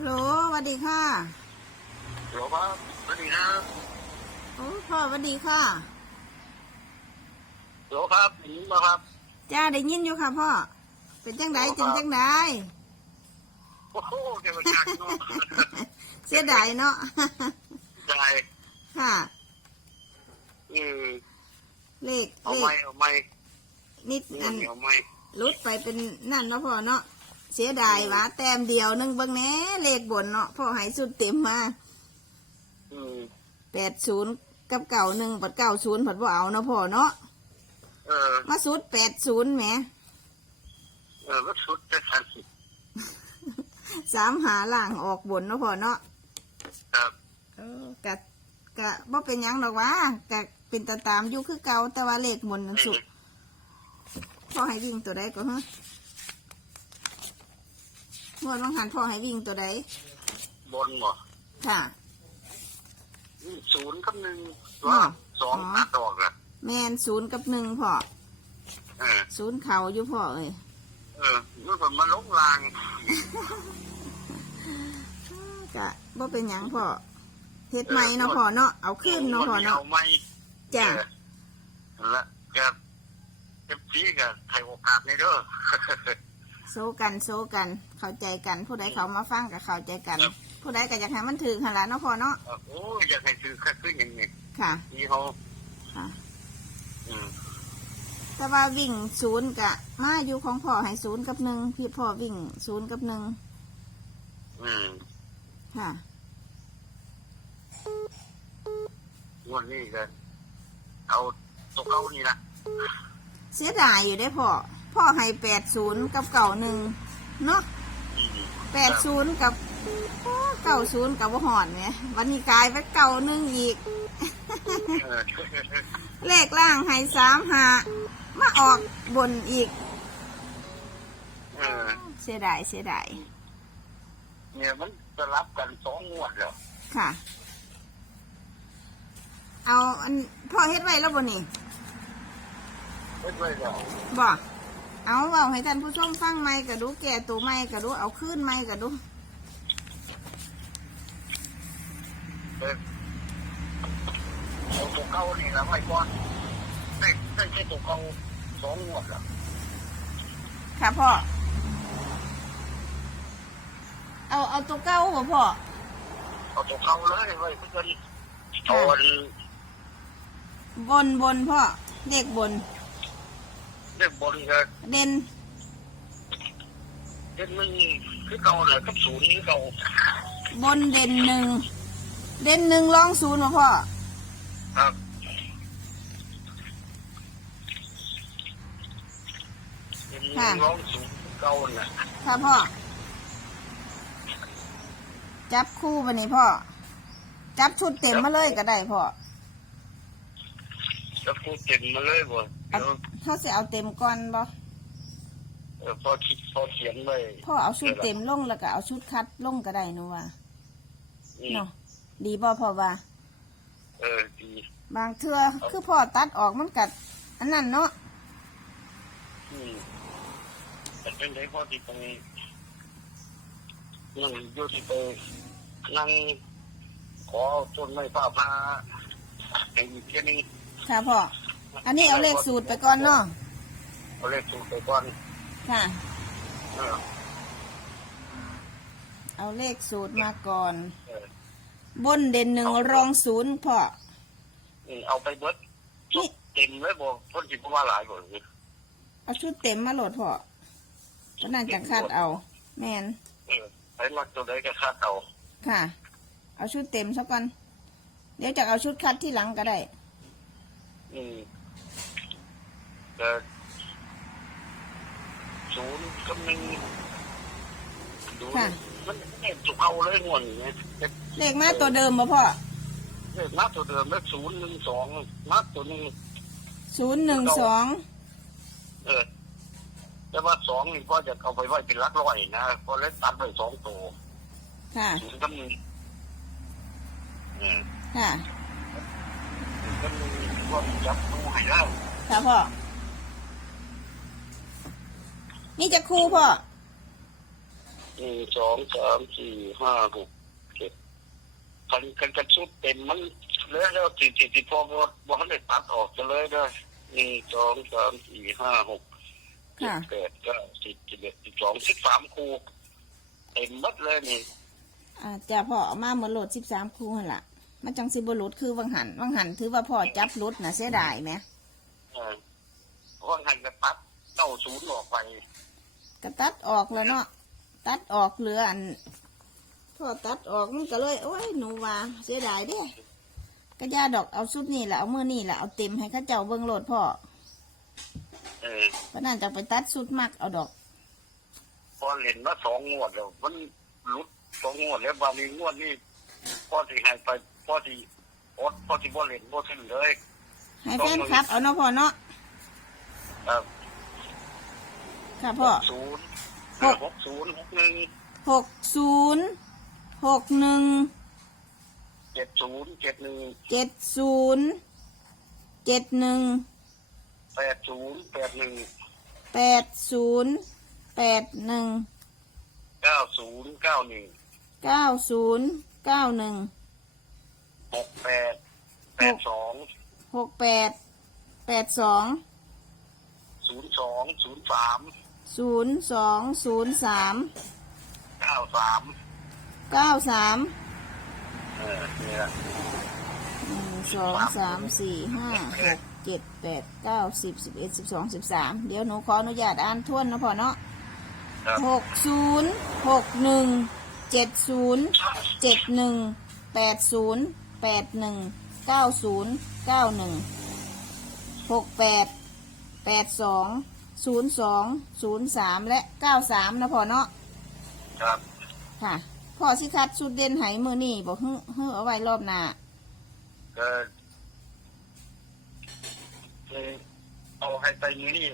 โหลสวัสดีค่ะหรอครับสวัสดีครับโอ้พ่อสวัสดีค่ะหรอครับได้ยินไหมครับ จ้าได้ยินอยู่ค่ะพ่อ เป็นจังไดจังจังไดโอ้โหเดี๋ยวมันจังเนาะเสียดายเนาะใจค่ะอืมเลขเอาเลไม่ขเอาไม่นิดอือัมนเอาไม่ลุดไปเป็นนั่นเนาะพ่อเนาะ เสียดายหวะแต้มเดียวหนึงเบิ่งแหน่เลขบนเนาะพ่อให้สุดเต็มมาอืมแปดศูนย์กับเก่าหนึ่งปัดเก่าศูนย์ผัดว่าเอาเนาะพ่อเนาะเออมาสุดแปดศูนย์แหมเออก็สุดจะทันสามหาล่างออกบนเนาะพ่อเนาะ ครับเออกะกะบ่เป็นหยังดอกวะกะเป็นตาตามอยู่คือเก่าแต่ว่าเลขบนนั่นสุดพ่อให้วิ่งตัวใดก็ฮะ งวดวังหันพ่อให้วิ่งตัวใดบนบ่ค่ะอืมศูนย์กับหนึ่งว่าสองอ๋อตัดออกอะแมนศูนย์กับหนึ่งพ่อเออ ศูนย์เข่าอยู่พ่อเอ้ยเออมันก็มาลงลางกะบ่เป็นหยังพ่อเฮ็ดใหม่เนาะพ่อเนาะเอาขึ้นเนาะพ่อเนาะเอาไม่จ้ะเออนั่นละแกเจ็บซีกับไทยโอกาสในเด้อ โซกันโซกัน เข้าใจกัน ผู้ใดเขามาฟังกับเข้าใจกัน ผู้ใดก็อยากให้มันถึงหั่นล่ะเนาะพ่อเนาะโอ้ยอยากให้ซื้อคัดซื้ออย่างนี้ค่ะนี่เขาค่ะ อืมแต่ว่าวิ่งศูนย์กะมาอยู่ของพ่อให้ศูนย์กับหนึ่งพี่พ่อวิ่งศูนย์กับหนึ่งอืมค่ะ งวันนี้ก็เอาตัวเก่านี่ละเสียดายอยู่ได้อพ่อพ่อให้แปดศูนย์กับเก่าหนึ่งเนาะอืม แปดศูนย์กับเก้าศูนย์กับว่าหอนเนี่ยวันนี้กลายไปเก่าหนึ่งอีกเออเลขล่างให้สามหามาออกบนอีกเออเสียดายเสียดายเนี่ยมันจะรับกันสองงวดแล้วค่ะ เอาอันพ่อเฮ็ดไว้แล้วบ่นี่ไม่ใช่แล้วบ่ เอาเอาให้ท่านผู้ชมฟังไม่กระดูแก่ตัวไม่กระดูเอาขึ้นไม่กระดูเออเอาตัวเก่านี่ละไว้ก่อนได้ได้แค่ตัวเก่าสองงวดแล้วค่ะพ่อ เอาเอาตัวเก้าบ่พ่อ เอาตัวเก่าเลยไว้เพื่อนเอาอันบนบนพ่อเลขบน เรียกบนก็เด่นเด่นหนึ่งคือเก่าเลยกับศูนย์คือเก่าบนเด่นหนึ่งเด่นหนึ่งรองศูนย์บ่พ่อครับเด่นหนึ่งร้องศูนย์คือเก่าน่ะค่ะพ่อ จับคู่ไปนี่พ่อ จับชุดเต็มมาเลยก็ได้พ่อแล้วกูเต็มมาเลยบ่เดี๋ยว เขาจะเอาเต็มก่อนบ่เออพอคิดพอเขียนไว้พ่อเอาชุดเต็มลงแล้วก็เอาชุดคัดลงก็ได้หนูว่าอืมเนาะดีบ่พ่อว่า เออดีบางเทื่อคือพ่อตัดออกมันกัดอันนั้นเนาะอืมแต่เป็นไงพอที่ไปนั่งอยู่ที่ไปนั่งขอต้นไม้ผ้าพาให้อีกแค่นี้ค่ะพ่อ อันนี้เอาเลขสูตรไปก่อนเนาะเอาเลขสูตรไปก่อนค่ะ เออเอาเลขสูตรมาก่อน เออบนเด่นหนึ่งรองศูนย์พ่ออืมเอาไปเบิดนี่เต็มเลยบ่เพ่นสิบ่ว่าหลายบ่นี่เอาชุดเต็มมาโหลดพ่อก็นั่นจะคาดเอา แมนเออไปมักตัวใดก็คาดเอาค่ะ เอาชุดเต็มสักก่อน เดี๋ยวจะเอาชุดคัดที่หลังก็ได้ อืม แต่ศูนย์กับหนึ่งดูค่ะ มันไม่ถูกเอาเลยงวดนี้ไงเลขมาตัวเดิมบ่พ่อเลขนับตัวเดิมเลขศูนย์หนึ่งสองนับตัวหนึงศูนย์หนึ่งสองเออ แต่ว่าสองนี่ก็จะเอาไปไว้เป็นหลักร้อยนะเพราะเล็กตัดไปสองตัวค่ะ ศูนย์กับหนึ่งเออค่ะ ศูนย์กับหนึ่งก็จับดูให้แล้วค่ะพ่อ นี่จะคู่พ่อหนึ่งสองสามสี่ห้าหกเจ็ดพันกันกันชุดเต็มมันเหลยแล้วสี่สี่สี่พอบอบอให้ตัดออกจะเลยได้หนึ่งสองสามสี่ห้าหกเจ็ดค่ะ แปดเก้าสิบสิบเอ็ดสิบสองสิบสามคู่เต็มหมัดเลยนี่ อ่าจะพ่อเอามาเหมือนโหลดสิบสามคูหั่นละมันจังสิบหลุดคือวังหันวังหันถือว่าพ่อจับหลุดนะเสียดายไหม เออเพราะว่าหันกับตัดเก้าศูนย์ออกไป ก็ตัดออกแล้วเนาะตัดออกเหลืออันพ่อตัดออกมันก็เลย โอ้ยหนูว่าเสียดายเด้ก็ย่าดอกเอาชุดนี่แหละเอาเมื่อนี่แหละเอาเต็มให้เข้าเจ้าเบิ่งโหลดพ่อเออเพราะนั่นจะไปตัดชุดมักเอาดอก พอเห็นว่าสองงวดแล้วมันหลุดสองงวดแล้วบางทีงวดนี่พอที่ให้ไปพอที่อดพอที่บ่เล่นบ่ถึงเลยให้แฟนครับ เอาเนาะพ่อเนาะครับ ค่ะพ่อศูนย์หกหกศูนย์หกหนึ่งหกศูนย์หกหนึ่งเจ็ดศูนย์เจ็ดหนึ่งเจ็ดศูนย์เจ็ดหนึ่งแปดศูนย์แปดหนึ่งแปดศูนย์แปดหนึ่งเก้าศูนย์เก้าหนึ่งเก้าศูนย์เก้าหนึ่งหกแปดแปดสองหกแปดแปดสองศูนย์สองศูนย์สาม ศูนย์สองศูนย์สามเก้าสามเก้าสามเออนี่แหละหนึ่งสองสามสี่ห้าหกเจ็ดแปดเก้าสิบสิบเอ็ดสิบสองสิบสามเดี๋ยวหนูขออนุญาตอ่านทวนนะพ่อเนาะครับหกศูนย์หกหนึ่งเจ็ดศูนย์เจ็ดหนึ่งแปดศูนย์แปดหนึ่งเก้าศูนย์เก้าหนึ่งหกแปดแปดสอง ศูนย์สองศูนย์สามและเก้าสามนะพ่อเนาะครับค่ะพ่อสิคัดสุดเด่นไหมือนี่บอกเฮ้อเฮ้อเอาไว้รอบหน้าก็เลยเอาให้ไปนี่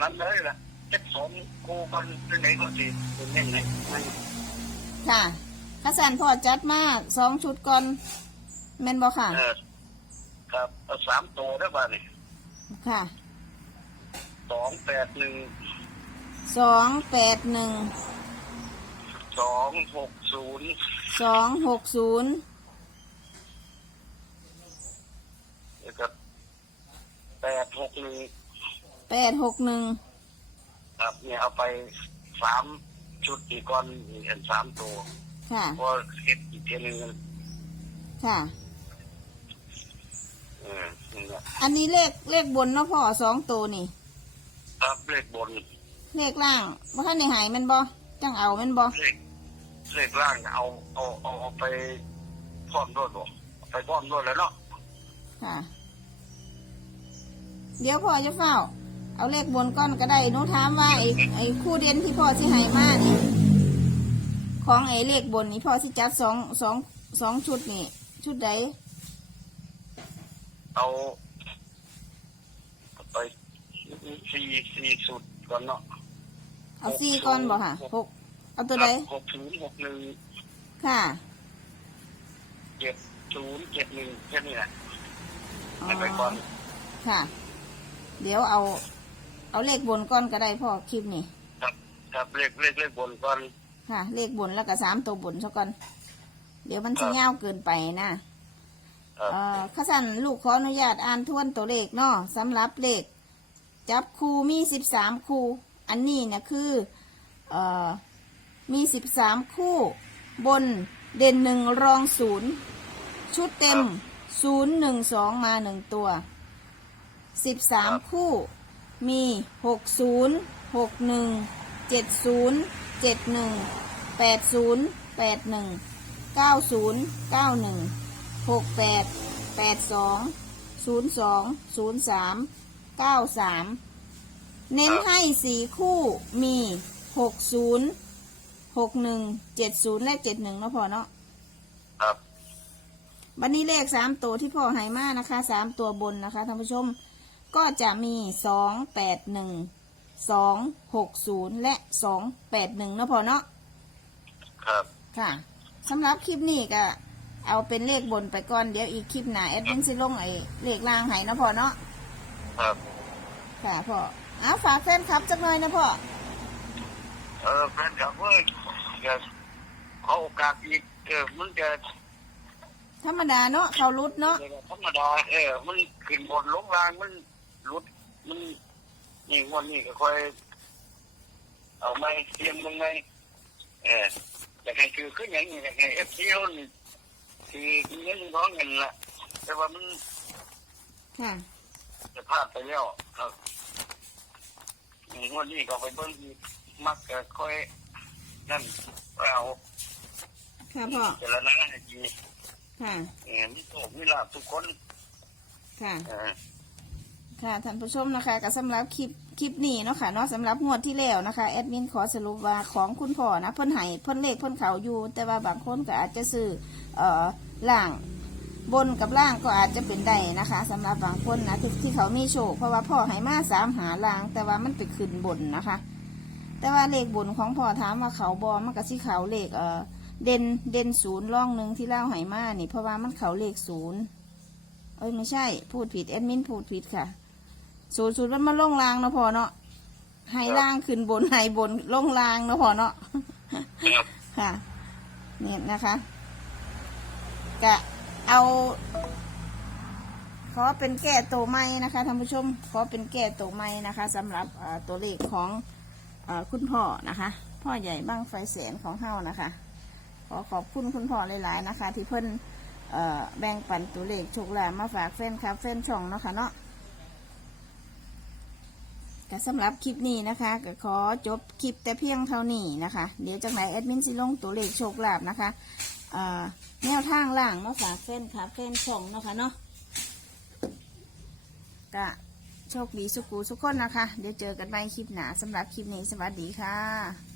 นั่นเลยล่ะเจ็ดสองกูกันที่ไหนก็สิเป็นยังไงไม่ค่ะข้าสันพ่อจัดมาสองชุดก่อนแม่นบอค่ะเออครับเอาสามตัวได้ป่ะนี่ค่ะ สองแปดหนึ่งสองแปดหนึ่งสองหกศูนย์สองหกศูนย์แล้วก็แปดหกหนึ่งแปดหกหนึ่งครับเนี่ยเอาไปสามชุดอีกก้อนมีกันสามตัวค่ะพอเก็บอีกทีหนึงค่ะเออนี่แหละอันนี้เลขเลขบนเนาะพ่อสองตัวนี่ ครับเลขบนเลขล่างว่าท่านในหายแมันบอจังเอาแมันบอเลขเลขล่างเอาเอาเอาเอาไปพร้อมด้วยบ่เอาไปพร้อมด้วยแล้วเนาะค่ะ เดี๋ยวพ่อจะเฝ้า เอาเลขบนก้อนก็ได้หนูถามว่าไอ้ไอ้คู่เด่นที่พ่อที่หายมานี่ของไอ้เลขบนนี่พ่อที่จัดสองสองสองชุดนี่ ชุดใดเอาเอาไป สี่สี่สุดก่อนเนาะเอาสี่ก้อนบ่ค่ะหกเอาตัวใดหกศูนย์หกหนึ่งค่ะเจ็ดศูนย์เจ็ดหนึ่งแค่นี้แหละอ๋อให้ไปก่อนค่ะ เดี๋ยวเอา เอาเลขบนก้อนก็ได้พ่อคลิปนี่ครับครับเลขเลขเลขบนก่อนค่ะ เลขบนแล้วก็สามตัวบนซะก่อน เดี๋ยวมันครัจะบยาวเกินไปนะครับเอ่อข้าสันลูกขออนุญาตอ่านทวนตัวเลขเนาะสำหรับเลข จับคู่มีสิบสามคู่ อันนี้เนี่ยคือเอ่อมีสิบสามคู่บนเด่นหนึ่งรองศูนย์ชุดเต็มศูนย์หนึ่งสองมาหนึ่งตัวสิบสามคู่มีหกศูนย์หกหนึ่งเจ็ดศูนย์เจ็ดหนึ่งแปดศูนย์แปดหนึ่งเก้าศูนย์เก้าหนึ่งหกแปดแปดสองศูนย์สองศูนย์สาม เก้าสามเน้นให้สี่คู่มีหกศูนย์หกหนึ่งเจ็ดศูนย์และเจ็ดหนึ่งเนาะพอเนาะครับวันนี้เลขสามตัวที่พ่อให้มานะคะสามตัวบนนะคะท่านผู้ชมก็จะมีสองแปดหนึ่งสองหกศูนย์และสองแปดหนึ่งเนาะพอเนาะครับค่ะสำหรับคลิปนี้ก็เอาเป็นเลขบนไปก่อนเดี๋ยวอีกคลิปหน้าแอดมินสิลงไอ้เลขล่างให้เนาะพอเนาะ ครับค่ะพ่อเอาฝากแฟนคลับจักหน่อยนะพ่อเออแฟนคลับเว้ยจะขอโอกาสอีกเออมันจะธรรมดาเนาะเขารุดเนาะธรรมดาเออมันขึ้นบนลงล่างมันรุดมันนี่งวันนี้ก็ค่อยเอาไม้เตรียมลงไงเอออยากให้คือขึ้นอย่างนี้อยากให้เอฟซีเขานี่คือเงินร้องเงินละแต่ว่ามันค่ะ จะพลาดไปแล้วครับนี่งวันนี้ก็ไปเบิ้งอีกมักจะค่อยนั่นเราค่ะพ่อแต่ละนะให้ดีค่ะเออมีโชคมีลาภทุกคน ค่ะเออ ค่ะท่านผู้ชมนะคะก็สำหรับคลิปคลิปนี้เนาะค่ะเนาะสำหรับงวดที่แล้วนะคะแอดมินขอสรุปว่าของคุณพ่อนะเพิ่นให้เพิ่นเลขเพิ่นเขาอยู่ แต่ว่าบางคนก็อาจจะซื้อเอ่อล่าง บนกับล่างก็อาจจะเป็นได้นะคะสำหรับบางคนนะที่ที่เขามีโชค เพราะว่าพ่อให้มาสามหาล่าง แต่ว่ามันไปขึ้นบนนะคะ แต่ว่าเลขบนของพ่อถามว่าเขาบอมันก็สิเขาเลขเอ่อเด่นเด่นศูนย์ร่องหนึ่งที่เล่าให้มานี่ เพราะว่ามันเขาเลขศูนย์เอ้ยไม่ใช่ พูดผิดแอดมินพูดผิดค่ะศูนย์ศูนย์มันมาลงรางเนาะพอเนาะให้ล่างขึ้นบนให้บนลงรางเนาะพอเนาะครับค่ะนี่นะคะกะ เอา ขอเป็นแก้ตัวไม้นะคะท่านผู้ชม ขอเป็นแก้ตัวไม้นะคะสำหรับตัวเลขของอคุณพ่อนะคะ พ่อใหญ่บ้างไฟแสนของเฮานะคะ ขอขอบคุณคุณพ่อหลาย ๆ นะคะ ที่เพิ่นแบ่งปันตัวเลขโชคลาภมาฝากแฟนคลับแฟนช่องเนาะค่ะเนาะก็สำหรับคลิปนี้นะคะก็ขอจบคลิปแต่เพียงเท่านี้นะคะ เดี๋ยวจากไหนแอดมินสิลงตัวเลขโชคลาภนะคะ แนวทางล่างมาฝากแฟนคลับแฟนช่องเนาะคะเนาะกะโชคดีสุขูสุขคนนะคะ เดี๋ยวเจอกันใหม่คลิปหนาสำหรับคลิปนี้สวัสดีค่ะ